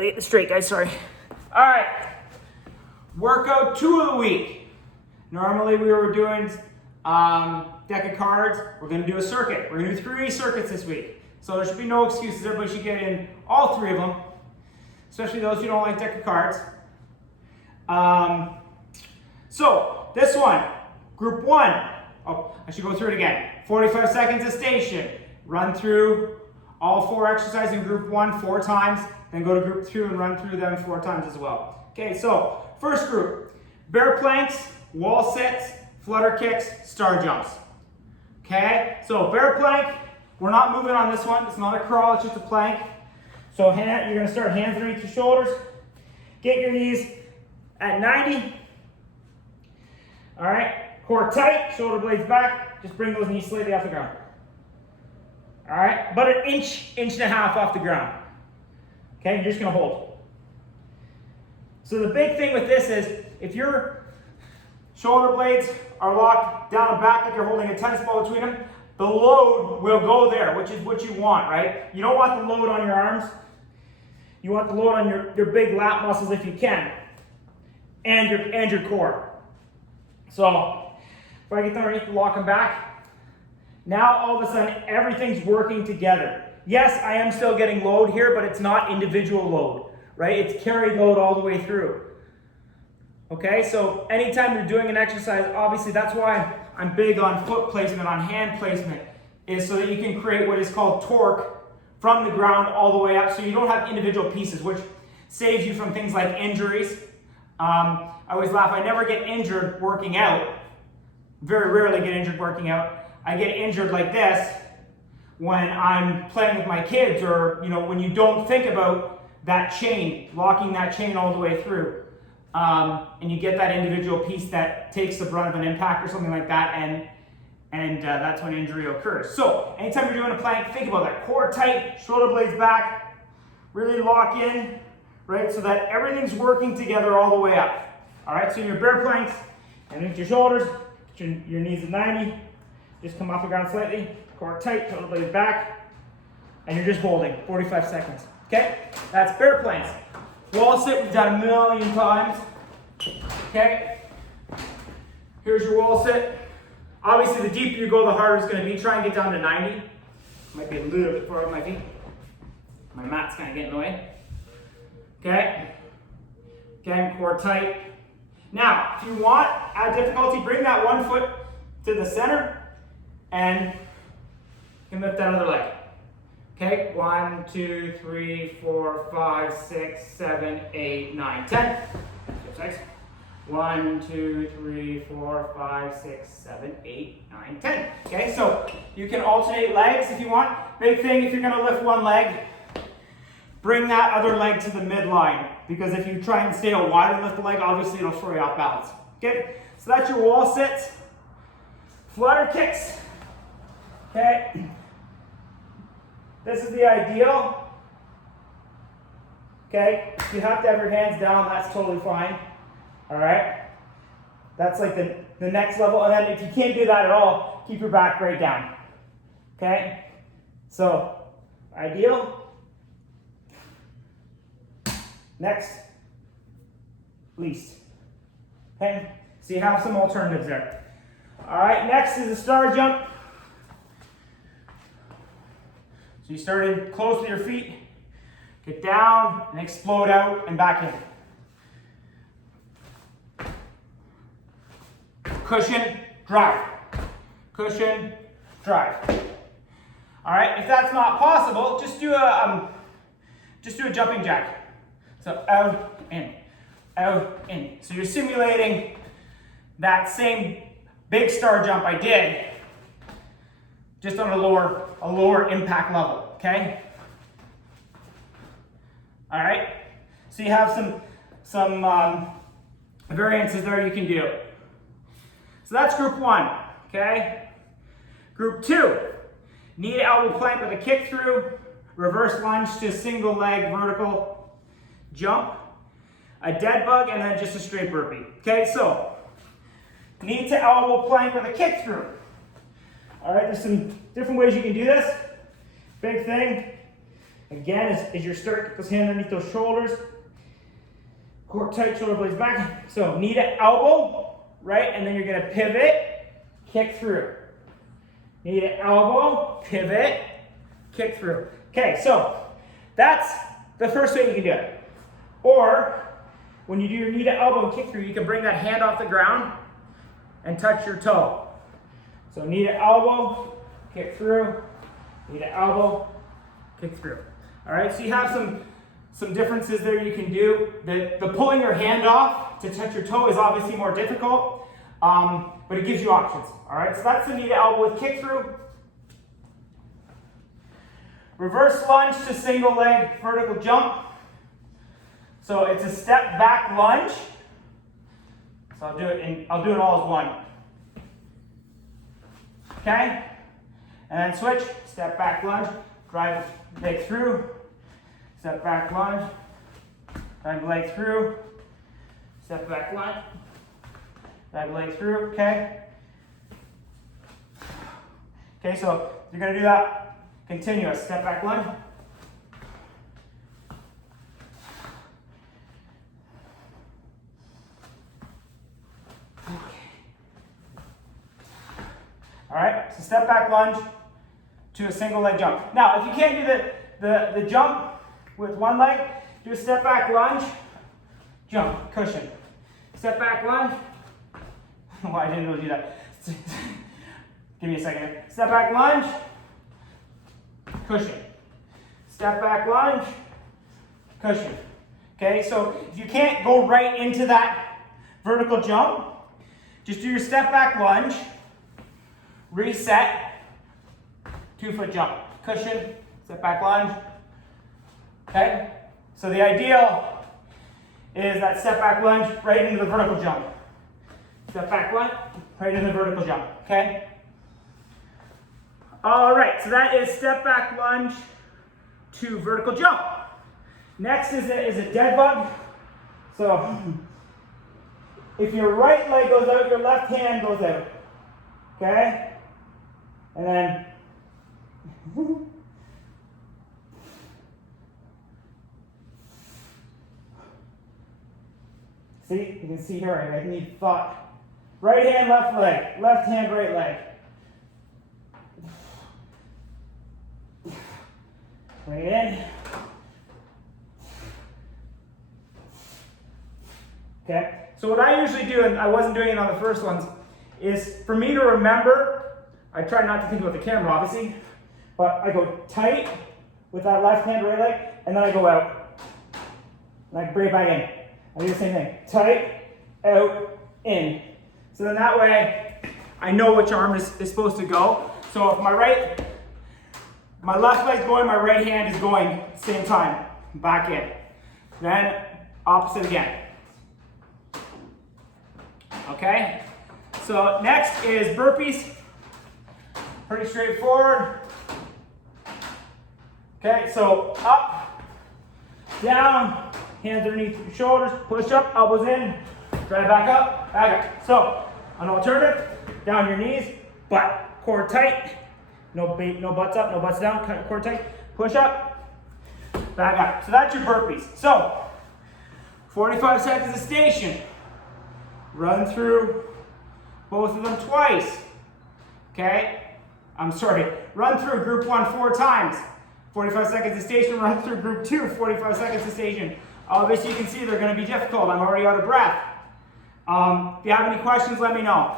Gotta get this straight, guys, sorry. All right, workout 2 of the week. Normally we were doing deck of cards. We're gonna do a circuit. We're gonna do 3 circuits this week. So there should be no excuses. Everybody should get in all 3 of them, especially those who don't like deck of cards. So this one, group 1. Oh, I should go through it again. 45 seconds of station. Run through all 4 exercises in group 1 4 times. Then go to group 2 and run through them 4 times as well. Okay, so first group, bear planks, wall sits, flutter kicks, star jumps. Okay, so bear plank, we're not moving on this one. It's not a crawl, it's just a plank. So you're gonna start hands underneath your shoulders. Get your knees at 90. All right, core tight, shoulder blades back. Just bring those knees slightly off the ground. All right, about an inch and a half off the ground. Okay, you're just gonna hold. So the big thing with this is, if your shoulder blades are locked down and back like you're holding a tennis ball between them, the load will go there, which is what you want, right? You don't want the load on your arms. You want the load on your big lat muscles if you can, and your core. So if I get underneath, lock them back. Now all of a sudden everything's working together. Yes, I am still getting load here, but it's not individual load, right? It's carried load all the way through. Okay, so anytime you're doing an exercise, obviously that's why I'm big on foot placement, on hand placement, is so that you can create what is called torque from the ground all the way up, so you don't have individual pieces, which saves you from things like injuries. I always laugh, I never get injured working out. Very rarely get injured working out. I get injured like this when I'm playing with my kids, or when you don't think about that chain, locking that chain all the way through. And you get that individual piece that takes the brunt of an impact or something like that, and that's when injury occurs. So anytime you're doing a plank, think about that. Core tight, shoulder blades back, really lock in, right? So that everything's working together all the way up. All right, so your bear planks, underneath your shoulders, your knees at 90, just come off the ground slightly, core tight, shoulder blades back, and you're just holding 45 seconds. Okay, that's bear planks. Wall sit, we've done a million times. Okay, here's your wall sit. Obviously, the deeper you go, the harder it's going to be. Try and get down to 90. Might be a little bit far off my feet. My mat's kind of getting in the way. Okay, again, core tight. Now, if you want, add difficulty, bring that one foot to the center and you can lift that other leg. Okay, 1, 2, 3, 4, 5, 6, 7, 8, 9, 10. 1, 2, 3, 4, 5, 6, 7, 8, 9, 10. Okay, so you can alternate legs if you want. Big thing, if you're going to lift one leg, bring that other leg to the midline, because if you try and stay a wide and lift the leg, obviously it'll throw you off balance. Okay, so that's your wall sits. Flutter kicks. Okay, this is the ideal. Okay, if you have to have your hands down, that's totally fine. All right, that's like the next level. And then if you can't do that at all, keep your back right down. Okay, so ideal. Next, least. Okay, so you have some alternatives there. All right, next is a star jump. So you start in close to your feet, get down and explode out and back in. Cushion, drive. Cushion, drive. All right, if that's not possible, just do a jumping jack. So out, in, out, in. So you're simulating that same big star jump I did, just on a lower impact level, okay? All right, so you have some variances there you can do. So that's group 1, okay? Group 2, knee to elbow plank with a kick through, reverse lunge to single leg vertical jump, a dead bug, and then just a straight burpee. Okay, so knee to elbow plank with a kick through. All right, there's some different ways you can do this. Big thing, Again, as you start, get those hands underneath those shoulders. Core tight, shoulder blades back. So knee to elbow, right? And then you're gonna pivot, kick through. Knee to elbow, pivot, kick through. Okay, so that's the first way you can do it. Or when you do your knee to elbow and kick through, you can bring that hand off the ground and touch your toe. So knee to elbow, kick through, knee to elbow, kick through. All right, so you have some differences there you can do. The pulling your hand off to touch your toe is obviously more difficult, but it gives you options. All right, so that's the knee to elbow with kick through. Reverse lunge to single leg vertical jump. So it's a step back lunge. So I'll do it all as one. Okay? And then switch, step back lunge, drive leg through, step back lunge, drive leg through, step back lunge, drive leg through, okay? Okay, so you're gonna do that continuous, step back lunge. All right, so step back lunge to a single leg jump. Now, if you can't do the jump with one leg, do a step back lunge, jump, cushion. Step back lunge. Well, I didn't really do that. Give me a second here. Step back lunge, cushion. Step back lunge, cushion. Okay, so if you can't go right into that vertical jump, just do your step back lunge, reset, 2-foot jump, cushion, step back lunge. Okay, so the ideal is that step back lunge right into the vertical jump. Step back lunge, right into the vertical jump. Okay. All right, so that is step back lunge to vertical jump. Next is a dead bug. So if your right leg goes out, your left hand goes out. Okay? And then see, you can see here, I need thought. Right hand, left leg, left hand, right leg. Bring it in. Okay, so what I usually do, and I wasn't doing it on the first ones, is for me to remember, I try not to think about the camera obviously, but I go tight with that left hand, right leg, and then I go out. And I bring it back in. I do the same thing. Tight, out, in. So then that way, I know which arm is supposed to go. So if my left leg's going, my right hand is going same time. Back in. Then opposite again. Okay? So next is burpees. Pretty straightforward. Okay, so up, down, hands underneath your shoulders, push up, elbows in, drive back up, back up. So an alternative, down your knees, butt, core tight, no butts up, no butts down, core tight, push up, back up. So that's your burpees. So 45 seconds of station. Run through both of them twice. Okay? Run through group 1 4 times. 45 seconds of station, run through group 2, 45 seconds of station. Obviously you can see they're gonna be difficult. I'm already out of breath. If you have any questions, let me know.